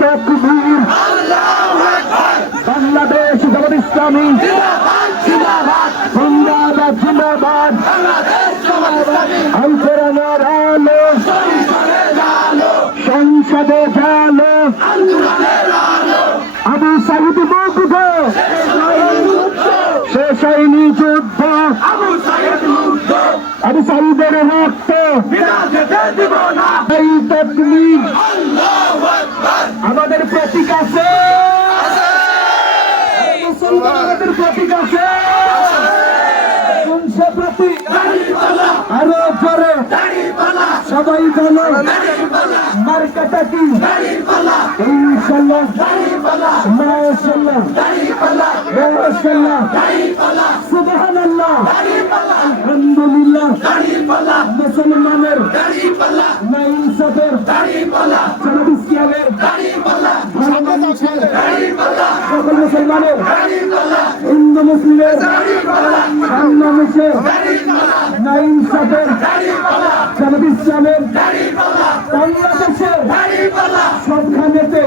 তাকবীর, বাংলাদেশ জামাত ইসলামী জিন্দাবাদ জিন্দাবাদ, আলফেরানোর আলো সংসদে জালো, আবু সাইদ মুগ্ধ শেষ হয়নি যুদ্ধ, আবু সাইদের রক্ত এই তাকবীর। আমাদের প্রতীক আছে, মুসলমানদের প্রতীক আছে, কোন সে প্রতীক? আরো জোরে সবাই বলো, মার্কাটা কি? ইনশাআল্লাহ, মাশাআল্লাহ, মাশাআল্লাহ, সুবহানাল্লাহ, আলহামদুলিল্লাহ। মুসলমানের না ইনসাফের, জামাত ইসলামের, ভালো মানুষের, সকল মুসলমানের, হিন্দু মুসলিমের, মানুষের না ইনসাফের, জামাত ইসলামের, বাংলাদেশের সবখানেতে